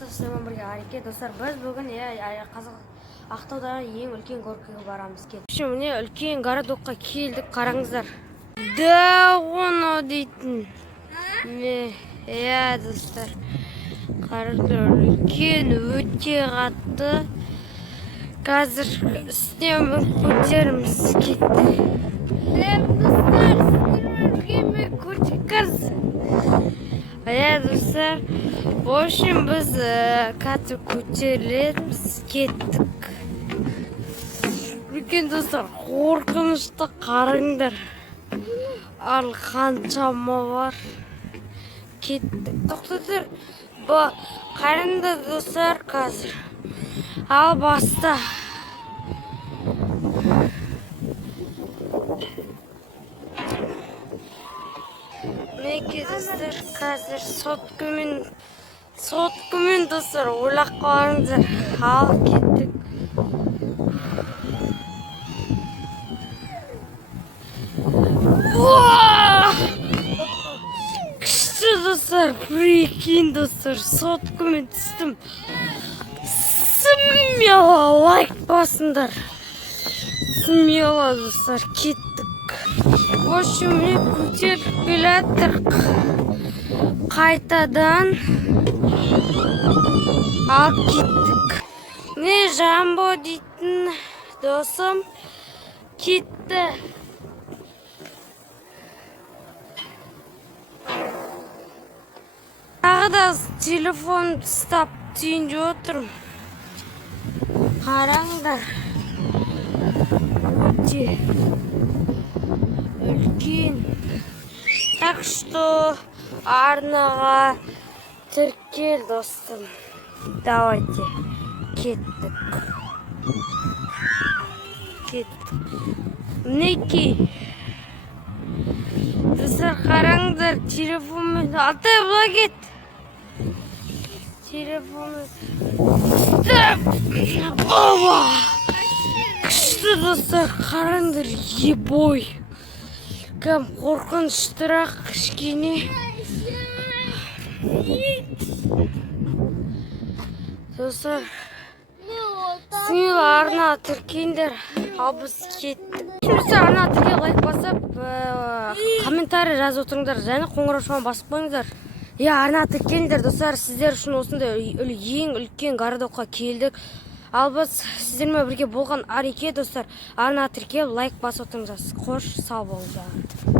достар, сіздермен бірге Ареке. Достар, біз бүгін Ақтаудағы ең үлкен горкіге барамыз. Міне үлкен городокқа келдік, қараңыздар. Дауыно дейтін. Достар, қараңыздар, үлкен өте қатты. Қазір үстемін көтеріміз кетті. Достар, сіздермен көрдік. Достар, в общем, біз қазір көтерілеміз, кеттік. Үлкен достар, қорқынышты қарыңдар. Ал қаншама бар. Кеттік. Тоқтатыр. Қарыңдар достар, қазір. Ал баста. Мінекей достар, қазір соткымен достар, ойлақ қаларыңыздар. Ал кеттік. Күшті достар, прикинь достар, соткымен түстім. Смело лайк басыңдар. Смело достар, кеттік. В общем, көтеріп келаттық. Қайтадан ал кеттік. Жамбо дейтін досым кетті. Тағы да телефон ұстап түйінде отырмын. Қараңдар. Өте үлкен. Так что арнаға тіркел, достым. Давайте. Кеттік. Мінекей. Достар, қараңдар, телефонмен. Алтай, бұла кет. Телефонмен. Күшті достар, қараңдар, ебой. Кәм қорқыныштырақ кішкене. Достар, смело арна тіркендер. Ал біз кеттік. Достар, арна тірке лайк басып, комментарий жазып отырыңдар. Және қоңырау шоуын басып қойыңдар. Арна тіркендер, достар, сіздер үшін осындай ең үлкен городокқа келдік. Ал біз сіздермен бірге болған Ареке, достар, арна тіркеп лайк басып отырыңдар. Қош, сау болыңдар.